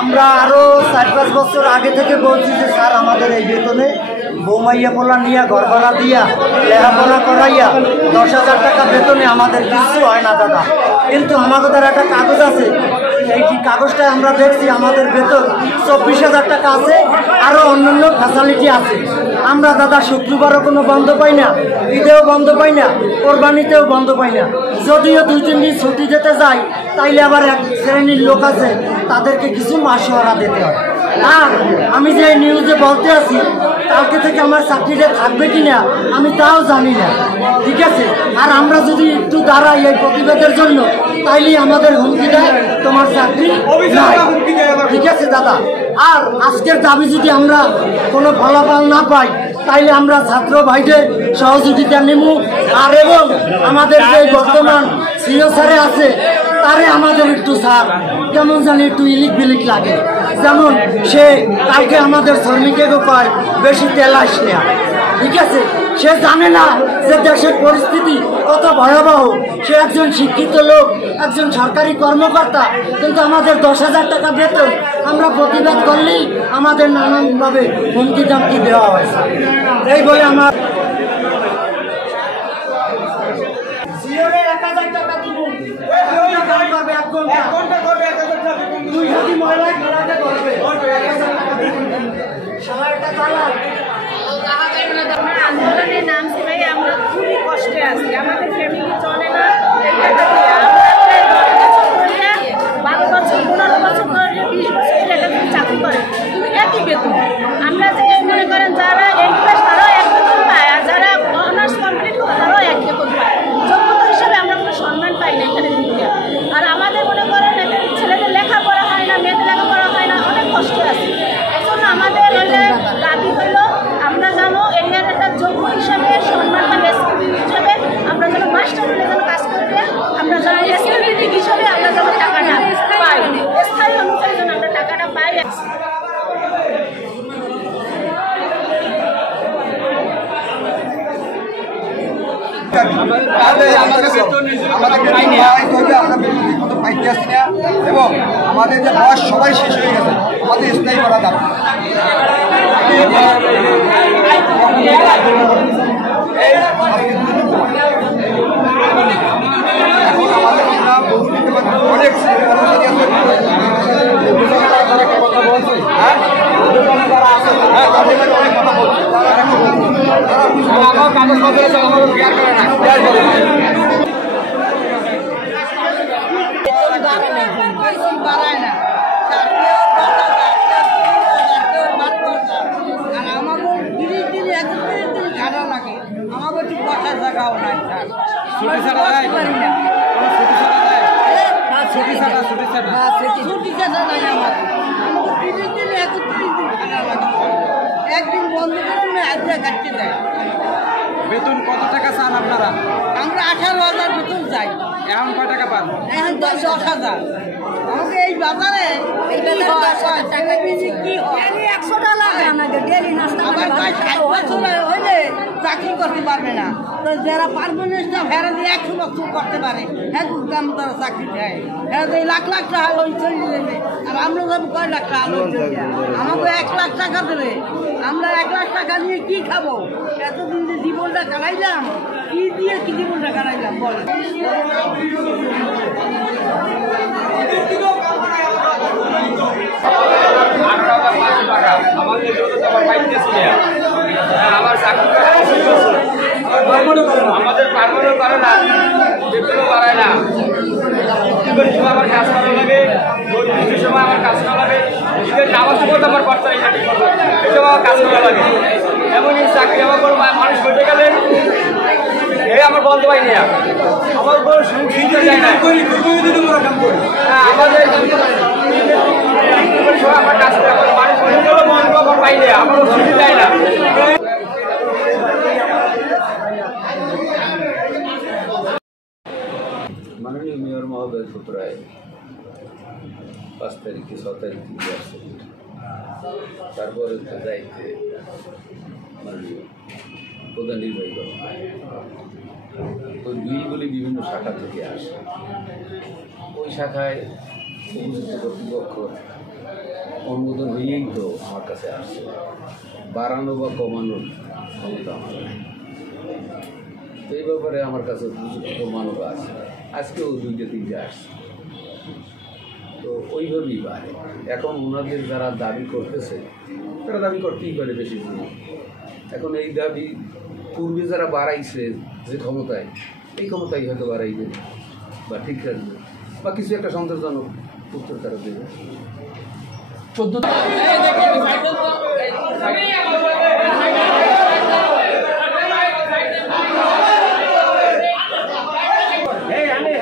আমরা আরও 4-5 বছর আগে থেকে বলছি যে স্যার আমাদের এই বেতনে বৌমাইয়া পোলা নিয়ে ঘর ভাড়া দিয়া লেখাপড়া করাইয়া 10,000 টাকা বেতনে আমাদের কিছু হয় না দাদা। কিন্তু আমাদের একটা কাগজ আছে, এই কাগজটায় আমরা দেখছি আমাদের বেতন 24,000 টাকা আছে, আরও অন্যান্য ফ্যাসিলিটি আছে। আমরা দাদা শুক্রবারও কোনো বন্ধ পাই না, ঈদেও বন্ধ পাই না, কোরবানিতেও বন্ধ পাই না। যদিও 2-3 দিন ছুটি যেতে যাই, তাইলে আবার এক শ্রেণীর লোক আছে তাদেরকে কিছু মাসোয়ারা দিতে হয়। আর আমি যে নিউজে বলতে আছি কালকে থেকে আমার চাকরিটা থাকবে কিনা আমি তাও জানি না, ঠিক আছে। আর আমরা যদি একটু দাঁড়াই এই প্রতিবাদের জন্য, তাইলে আমাদের হুমকি দেয় তোমার চাকরি নাই, ঠিক আছে দাদা। আর আজকের দাবি যদি আমরা কোনো ফলাফল না পাই, তাইলে আমরা ছাত্র ভাইদের সহযোগিতা নেব। আর এবং আমাদের যে বর্তমান সিও স্যারে আছে তারে আমাদের একটু স্যার কেমন জানি একটু ইলিক বিলিক লাগে। যেমন সে কালকে আমাদের শ্রমিকেরও পায় বেশি তেল আসে না, ঠিক আছে। সে জানে না যে দেশের পরিস্থিতি কত ভয়াবহ। সে একজন শিক্ষিত লোক, একজন সরকারি কর্মকর্তা, কিন্তু আমাদের 10,000 টাকা বেতন আমরা প্রতিবাদ করলেই আমাদের নানানভাবে হুমকি দামকি দেওয়া হয়। এই বলে আমার আন্দোলনের নাম ছিল আমরা খুবই কষ্টে আছি, আমাদের ফ্যামিলি চলে না। 12 বছর 15 বছর ধরে 20 বছর চাকরি করে, কিন্তু একই বেতন। আমরা যে মনে করেন যারা এই ক্লাস তারাও এক বেতন পায়, আর যারা অনার্স কমপ্লিট করে তারাও এক বেতন পায়। যোগ্যতা হিসাবে আমরা কোনো সম্মান পাই না এখানে দিতে। আর আমাদের মনে করেন ছেলেদের লেখাপড়া হয় না, মেয়েদের লেখাপড়া হয় না, অনেক কষ্ট আছে। এখন আমাদের দাবি হলো আমরা যেন এরিয়ার একটা যোগ্য হিসাবে সম্মান বা এসপিবি হিসাবে আমরা যেন মাস্টার হলে যেন কাজ করতে, আমরা যেন এসপিবি হিসাবে আমরা যেন টাকাটা পাই, স্থায়ী অনুযায়ী যেন আমরা টাকাটা পাই। এবং আমাদের যে বয়স সবাই শেষ হয়ে গেছে, আমাদের স্থায়ী করা দাবি। অনেক কথা বলছি, বাড়ায় না, আর আমাকে ঝাড়া লাগে, আমাকে একটু বসার জায়গাও নাই। ছুটি ছাড়া নাই আমাকে, দিনে একদিন বন্ধ করে হাজিরা কাটতে দেয়। বেতন কত টাকা চান আপনারা? আমরা 18,000 বেতন চাই। এখন কয় টাকা পান? এখন 10,000। আমাকে এই বাজারে কি হয় 100 টাকা আমাকে ডেলি নাস্তা আবার 60 বছর হইলে চাকরি করতে পারবে না। তো যারা পারমানেন্ট ফেরা দিয়ে 100 বছর করতে পারে, হ্যাঁ কাম তারা চাকরি দেয়। হ্যাঁ তো লাখ লাখ টাকা লোন চলে যাবে, আর আমরা যাবো কয় লাখ টাকা লোন চলে যায়। আমাকে 1 লাখ টাকা দেবে, আমরা 1 লাখ টাকা নিয়ে কি খাবো? এতদিন যে জীবনটা কাটাইলাম, কি দিয়ে কি জীবনটা কাটাইলাম বলে। আমাদের পারমানেন্ট করে না, বেতনও বাড়ায় না। আমার কাজ করা লাগে, সময় আমার কাজ করা লাগে, নামাজ পড়তে আমার কর্তা এসব আমার কাজ করা লাগে। এমনই চাকরি আমার কোনো মানুষ হতে গেলে আমার বন্ধ পাইনি, আমার কোনো যায় না। হ্যাঁ আমাদের আমার কাজ করে মানুষ হতে গেলে বন্ধ আমার পাইনি, আমার ছুটি যায় না। মাননীয় মেয়র মহোদয় প্রায় 5 তারিখে 6 তারিখ থেকে আসছে, তারপরে দায়িত্বে মাননীয় প্রধান নির্বাহী তো দুইগুলি বিভিন্ন শাখা থেকে আসে। ওই শাখায় উপযুক্ত কর্তৃপক্ষ অনুমোদন হয়েই তো আমার কাছে আসছে, বাড়ানো বা কমানোর ক্ষমতা আমার নেই। তো এই ব্যাপারে আমার কাছে প্রমাণও আছে, আজকেও 2-3টে আসছে। তো ওইভাবেই বাড়ে। এখন ওনাদের যারা দাবি করতেছে তারা দাবি করতেই পারে বেশি দিন। এখন এই দাবি পূর্বে যারা বাড়াইছে যে ক্ষমতায়, এই ক্ষমতাই হয়তো বাড়াইবে বা ঠিক রাখবে বা কিছু একটা সন্তোষজনক উত্তর তারা দেবে। 14 Hey, Andy,